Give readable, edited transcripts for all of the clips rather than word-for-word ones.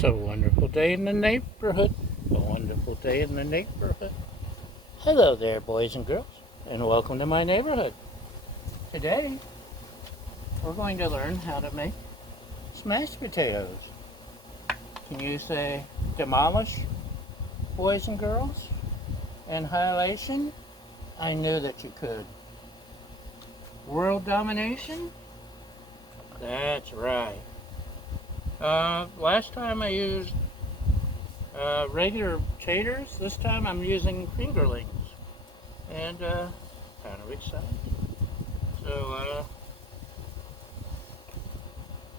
It's a wonderful day in the neighborhood. A wonderful day in the neighborhood. Hello there, boys and girls, and welcome to my neighborhood. Today, we're going to learn how to make smashed potatoes. Can you say demolish, boys and girls? Annihilation? I knew that you could. World domination? That's right. Last time I used regular taters. This time I'm using fingerlings. And kind of excited. So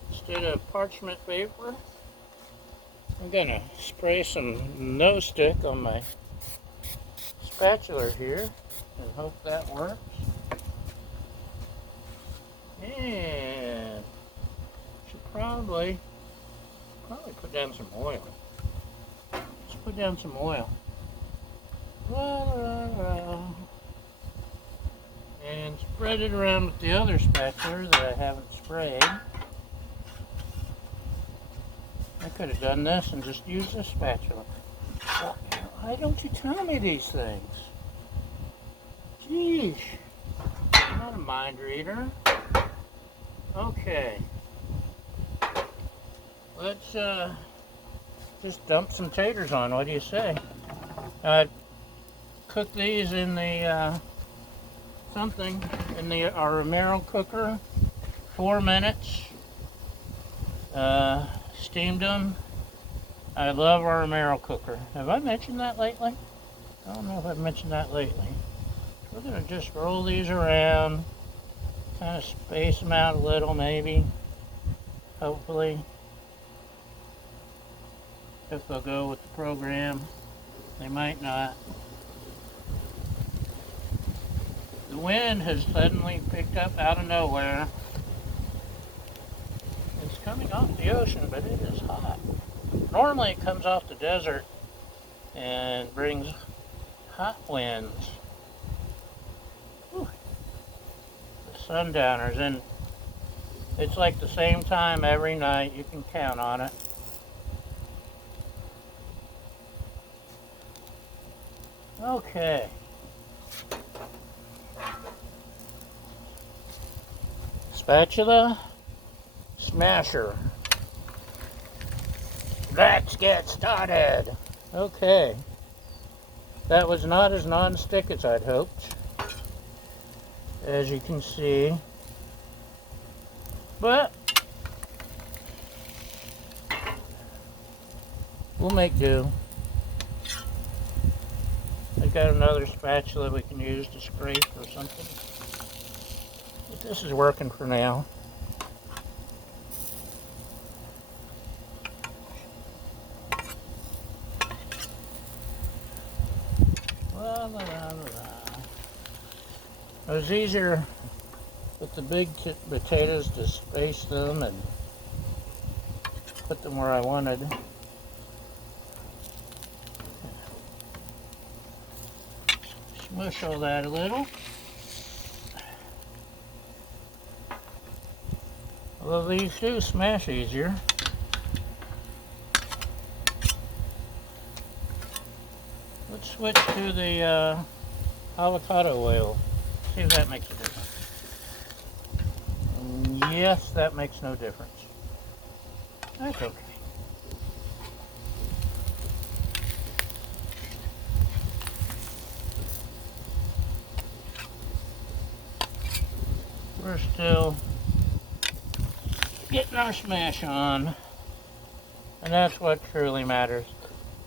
instead of parchment paper, I'm gonna spray some nose stick on my spatula here and hope that works. And should probably put down some oil. Let's put down some oil. And spread it around with the other spatula that I haven't sprayed. I could have done this and just used this spatula. Why don't you tell me these things? Jeez. I'm not a mind reader. Okay. Let's just dump some taters on. What do you say? Cook these in the our Romero cooker. 4 minutes. Steamed them. I love our Romero cooker. Have I mentioned that lately? I don't know if I've mentioned that lately. We're going to just roll these around. Kind of space them out a little, maybe. Hopefully. If they'll go with the program. They might not. The wind has suddenly picked up out of nowhere. It's coming off the ocean, but it is hot. Normally it comes off the desert and brings hot winds. Whew. The sundowners, and it's like the same time every night. You can count on it. Okay. Spatula, smasher. Let's get started. Okay. That was not as non-stick as I'd hoped, as you can see. But we'll make do. I've got another spatula we can use to scrape or something. But this is working for now. It was easier with the big potatoes to space them and put them where I wanted. Smush all that a little. Although these do smash easier. Let's switch to the avocado oil. See if that makes a difference. Yes, that makes no difference. That's okay. We're still getting our smash on, and that's what truly matters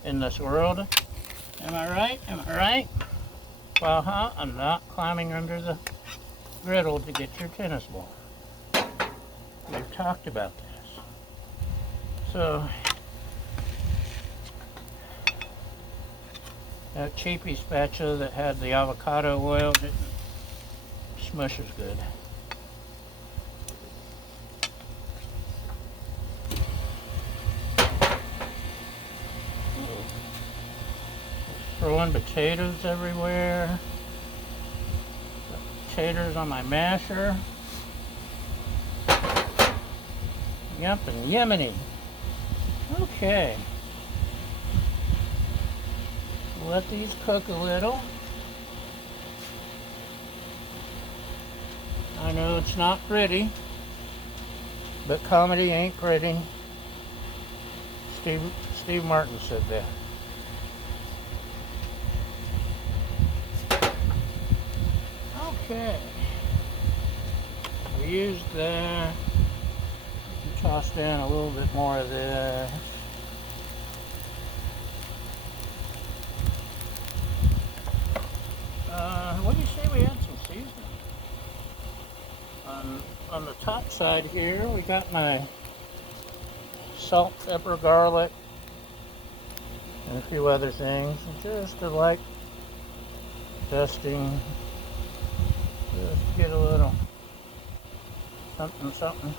in this world. Am I right? Am I right? Well, I'm not climbing under the griddle to get your tennis ball. We've talked about this. So, that cheapy spatula that had the avocado oil didn't smush as good. Throwing potatoes everywhere. Potatoes on my masher. Yep, and Yemeni. Okay. Let these cook a little. I know it's not pretty, but comedy ain't pretty. Steve Martin said that. Okay. We used that. Tossed in a little bit more of this. What do you say we add some seasoning? On the top side here, we got my salt, pepper, garlic, and a few other things. Just a light dusting. Just get a little something, something.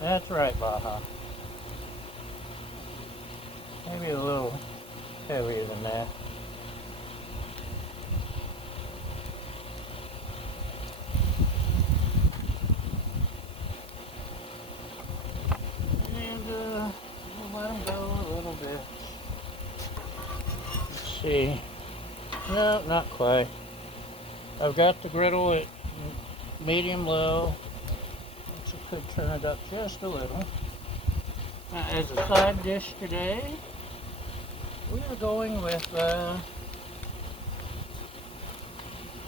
That's right, Baja. Maybe a little heavier than that. And we'll let them go a little bit. Let's see. No, not quite. I've got the griddle at medium-low. So I could turn it up just a little. As a side dish today, we are going with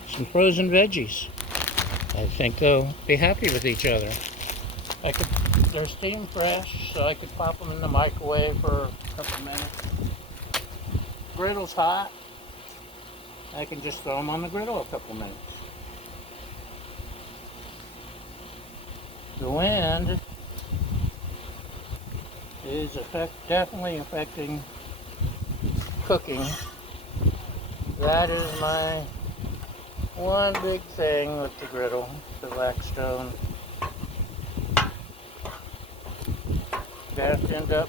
some frozen veggies. I think they'll be happy with each other. They're steam fresh, so I could pop them in the microwave for a couple minutes. Griddle's hot. I can just throw them on the griddle a couple minutes. The wind is definitely affecting cooking. That is my one big thing with the griddle, the Blackstone. You have to end up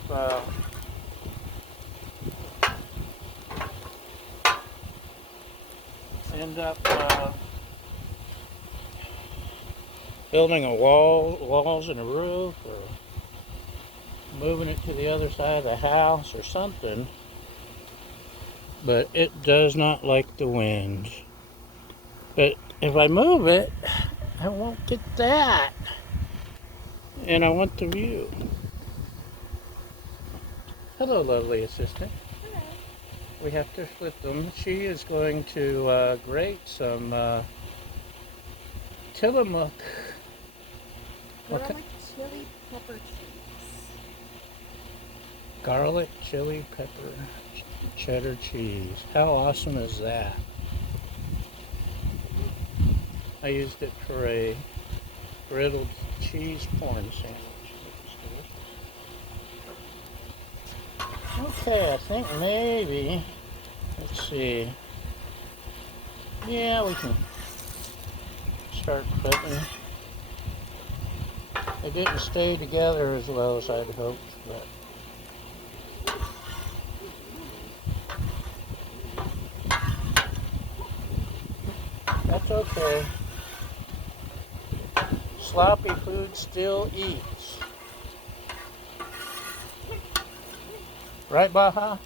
building walls and a roof, or moving it to the other side of the house or something. But it does not like the wind. But if I move it, I won't get that. And I want the view. Hello, lovely assistant. Hello. We have to flip them. She is going to grate some Tillamook. Garlic chili pepper cheese. Garlic chili pepper cheddar cheese. How awesome is that? I used it for a griddled cheese corn sandwich. Okay, I think maybe, let's see. Yeah, we can start cooking. It didn't stay together as well as I'd hoped, but that's okay. Sloppy food still eats. Right, Baja?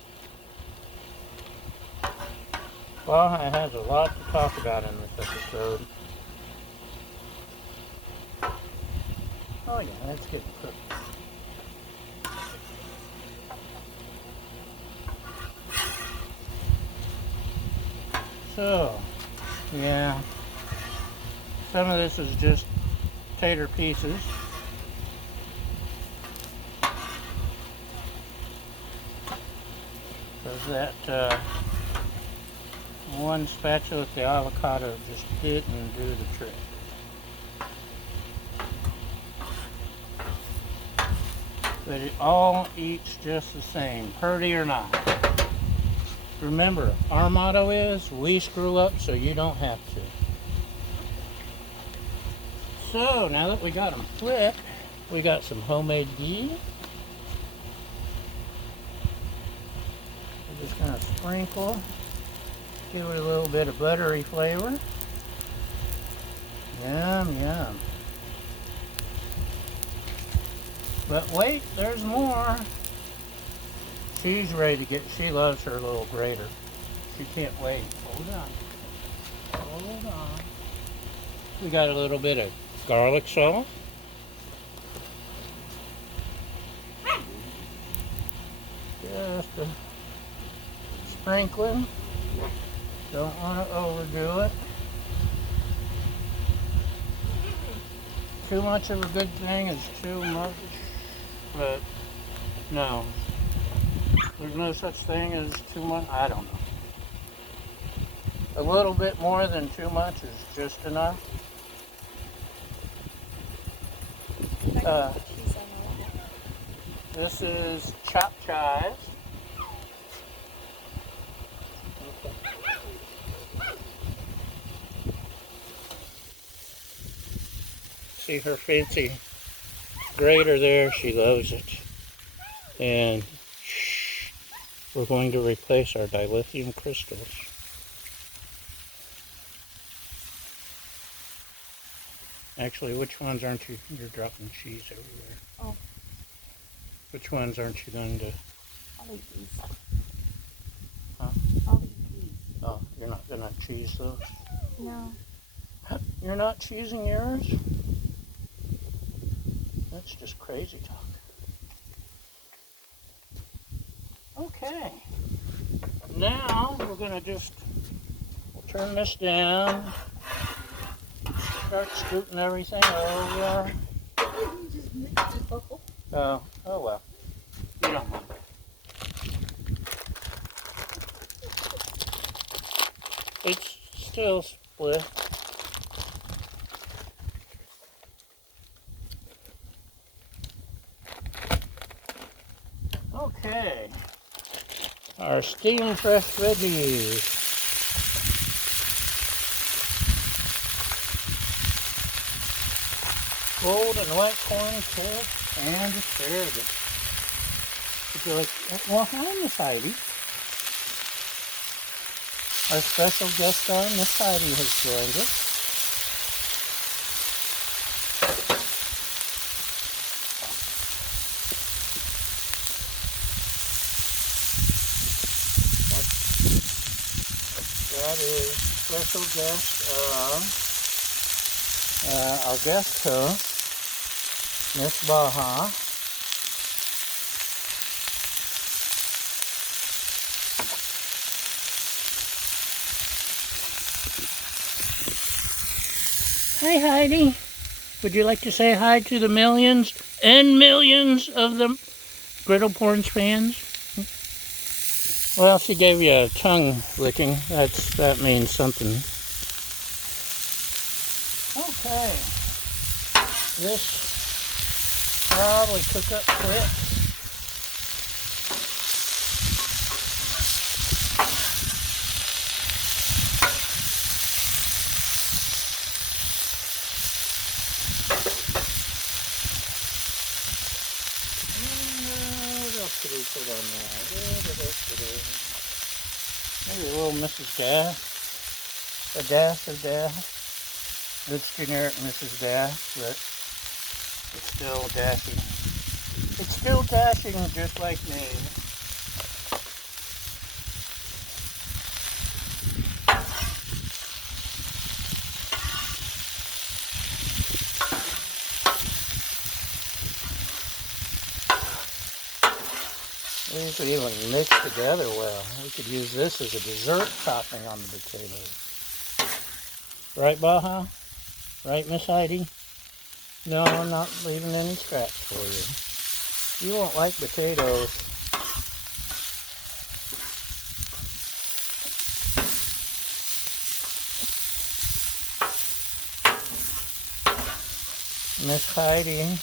Baja has a lot to talk about in this episode. Oh yeah, that's getting cooked. So, yeah, some of this is just tater pieces. Because that one spatula with the avocado just didn't do the trick. But it all eats just the same, pretty or not. Remember, our motto is, we screw up so you don't have to. So, now that we got them flipped, we got some homemade ghee. We're just going to sprinkle, give it a little bit of buttery flavor. Yum, yum. But wait, there's more. She's ready to get, she loves her little grater. She can't wait. Hold on. Hold on. We got a little bit of garlic sauce. Just a sprinkling. Don't want to overdo it. Too much of a good thing is too much, but no. There's no such thing as too much. I don't know. A little bit more than too much is just enough. This is chopped chives. Okay. See her fancy grater there? She loves it. And we're going to replace our dilithium crystals. Actually, which ones aren't you? You're dropping cheese everywhere. Oh. Which ones aren't you going to? I'll eat these. Huh? I'll eat these. Oh, you're not going to cheese those? No. You're not cheesing yours? That's just crazy talk. Okay. Now we're going to just turn this down. Start scooting everything over. Oh well. You don't mind. It's still split. Okay. Our steam fresh veggies. Gold and white corn, carrots, and asparagus. If you're like, well, hi, Miss Heidi. Our special guest star, Miss Heidi, has joined us. That is special guest of our guest host, Miss Baja. Hi, Heidi. Would you like to say hi to the millions and millions of the Griddle Porns fans? Well, she gave you a tongue licking. That means something. Okay. This probably took up quick. What else did we put on there? Maybe a little Mrs. Dash. A dash of dash. It's generic Mrs. Dash, but it's still dashing. It's still dashing just like me. These would even mix together well. We could use this as a dessert topping on the potatoes. Right, Baja? Right, Miss Heidi? No, I'm not leaving any scraps for you. You won't like potatoes. Miss Heidi's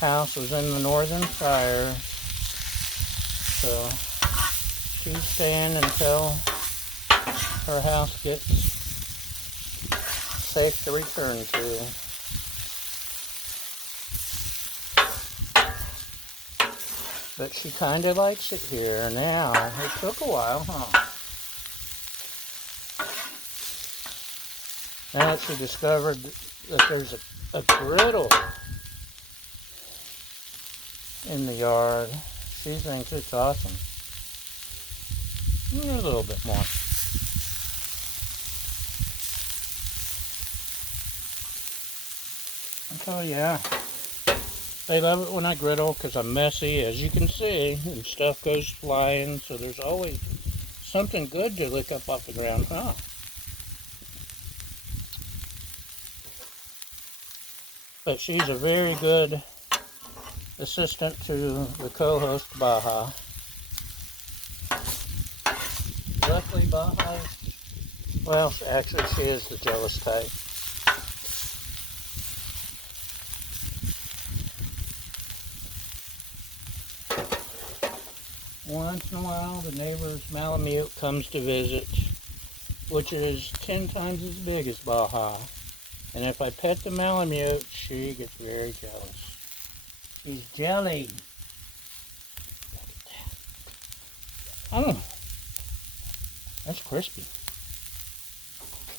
house was in the northern fire, so she's staying until her house gets safe to return to. But she kind of likes it here now. It took a while, huh? Now that she discovered that there's a griddle in the yard. She thinks it's awesome. A little bit more. So yeah, they love it when I griddle because I'm messy, as you can see, and stuff goes flying, so there's always something good to lick up off the ground, huh? But she's a very good assistant to the co-host, Baja. Luckily, Baja, well, actually, she is the jealous type. Once in a while, the neighbor's Malamute comes to visit, which is 10 times as big as Baja. And if I pet the Malamute, she gets very jealous. She's jelly. Look at that. Oh, that's crispy.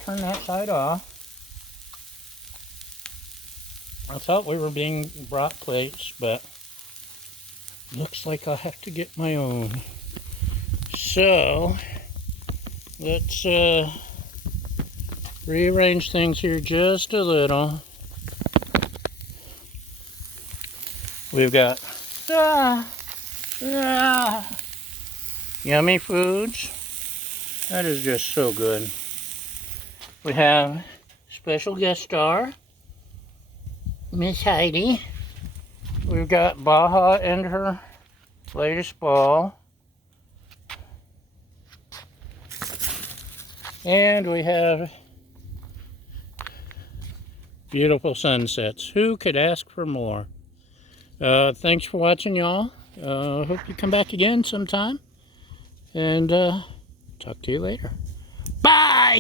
Turn that side off. I thought we were being brought plates, but looks like I'll have to get my own. So, let's rearrange things here just a little. We've got yummy foods. That is just so good. We have special guest star, Miss Heidi. We've got Baja and her latest ball. And we have beautiful sunsets. Who could ask for more? Thanks for watching, y'all. Hope you come back again sometime. And talk to you later. Bye!